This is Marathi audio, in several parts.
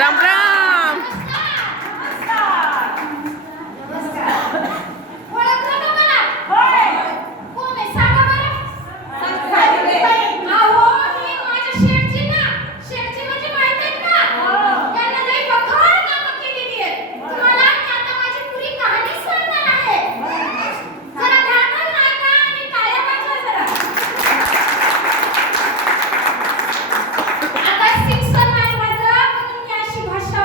राम राम. ओळखलं का मला? कोण आहे सांगा बरं. अहो, ही माझ्या शेठची ना. शेठची म्हणजे माहिती आहे का? त्यांना लई बखार कामं केलेली आहेत. तुम्हाला मी आता माझी पुरी कहाणी सांगणार आहे. जरा ध्यानात ऐका आणि टाळ्या वाजवा जरा. आता शिक्षण नाही माझं म्हणून मी अशी भाषा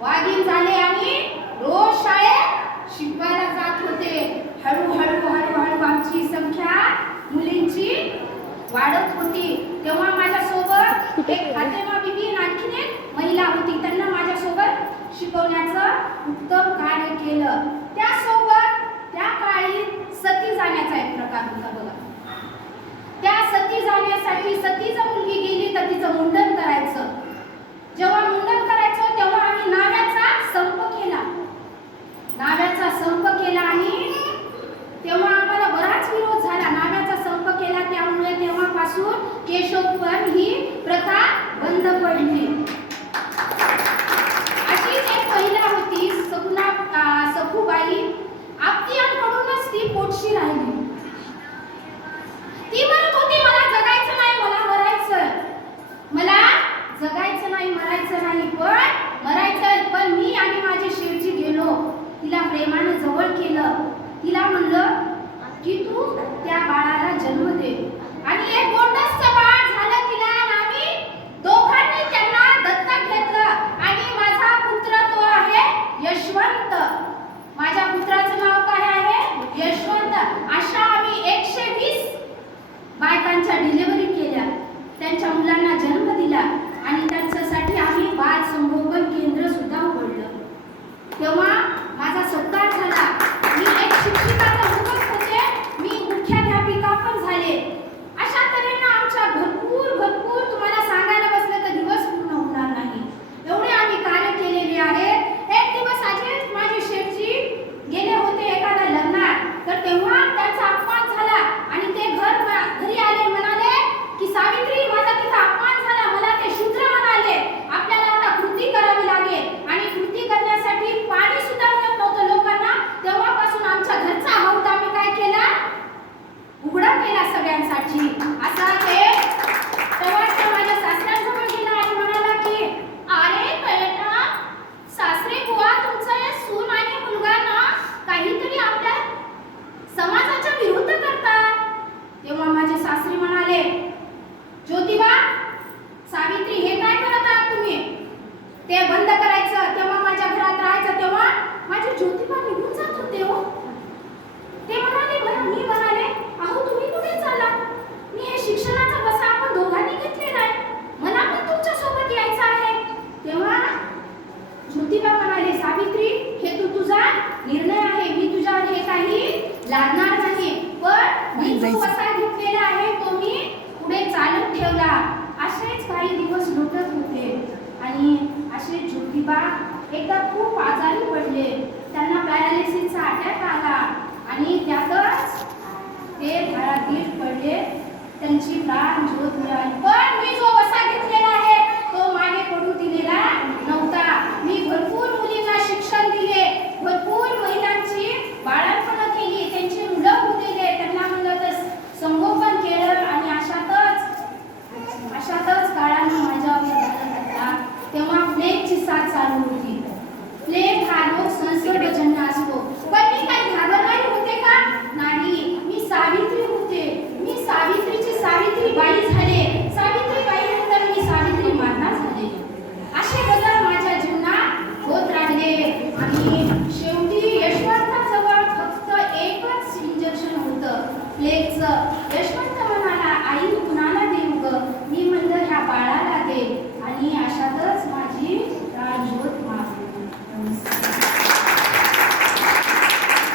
वाघीण झाले आणि रोज शाळेत शिकवायला जात होते. हळूहळू आमची संख्या मुलींची वाढत होती. तेव्हा माझ्यासोबत एक फातेमा बीबी आणखीन एक महिला होती. त्यांना माझ्यासोबत शिकवण्याचं उत्तम कार्य केलं. त्यासोबत त्या काळी सती जाण्याचा एक प्रकार होता बघा. त्या सती जाण्यासाठी सतीची मुलगी गेली तर तिचं मुंडन करायचं. जेव्हा मुंडन करायचं तेव्हा आम्ही नाव्याचा संप केला. नाव्याचा संप केला आणि तेव्हा आम्हाला बराच विरोध झाला. नाव्याचा संप केला त्यामुळे तेव्हापासून केशवपण ही प्रथा बंद पडली. अशीच एक महिला होती सखूबाई. आपत्यांकडूनच ती पोटशी राहिली. ती म्हणत होती मला जगायचं नाही, मला मरायचं. मला जगायचं नाही, मरायचं नाही, पण मरायचं. पण मी आणि माझे शेठजी गेलो. तिला प्रेमाने जवळ केलं. तिला म्हणलं की तू त्या बाळाला जन्म दे. आणि एक गोंडसचं बाळ झालं तिला. आणि आम्ही दोघांनी त्यांना दत्तक घेतलं. आणि माझा पुत्र तो आहे यशवंत. माझ्या पुत्राचं नाव काय आहे? यशवंत. अशा आम्ही 120 बायकांच्या डिलिव्हरी केल्या. त्यांच्या मुलांना जन्म दिला. आणि त्यांच्यासाठी आम्ही बाल संगोपन केंद्र सुद्धा उघडलं. तेव्हा माझा सत्कार झाला. मी एक शिक्षिका तर होतच होते, मी मुख्याध्यापिका पण झाले. अशा तऱ्हेने आमच्या भरपूर तुम्हाला सांगायला बसलं तर दिवस पूर्ण होणार नाही, एवढे आम्ही कार्य केलेले आहे. एक दिवस असेच माझे शेठजी गेले होते एखाद्या लग्नात. तर तेव्हा त्यांचा अपमान झाला आणि ते घरी आले. म्हणाले की सावित्री, माझा तिचा अपमान झाला. मला ते शूद्र म्हणाले. आपल्याला आता कृती करावी लागेल. आणि कृती करण्यासाठी पाणी सुद्धा मिळत नव्हतं लोकांना. तेव्हापासून आमच्या घरचा हौद आम्ही काय केला? उघडा केला सगळ्यांसाठी. असा ते तेव्हा माझ्या सासऱ्यांजवळ गेला आणि म्हणाला की अरे बेटा, सासरे बुवा, तुमचा या सून आणि मुलगा ना काहीतरी आपल्या समाजाच्या विरुद्ध करतात. तेव्हा माझे सासरे म्हणाले, ज्योतिबा, सावित्री, हे काय करत आहात तुम्ही? ते बंद करायचं. तेव्हा माझ्या घरात राहायचं. तेव्हा माझे ज्योतिबा निघून जात होते हो. ते म्हणाले, मी म्हणाले, अहो तुम्ही कुठे चालला? मी हे शिक्षणाचा बसा आपण दोघांनी घेतलेला आहे, मला पण तुमच्या सोबत यायचं आहे. तेव्हा ज्योतिबा म्हणाले, सावित्री, हे तुझा निर्णय आहे. मी तुझ्यावर हे काही लादणार नाही. पण मी जो बसा घेतलेला आहे तो मी पुढे चालत ठेवला. असेच काही दिवस लुटत होते. आणि असे ज्योतिबा एकदा खूप आजारी पडले. त्यांना पॅरालिसिसचा अटॅक आला आणि त्यातच ते घरातील पडले. त्यांची प्राण ज्योत मिळाली. पण मी जो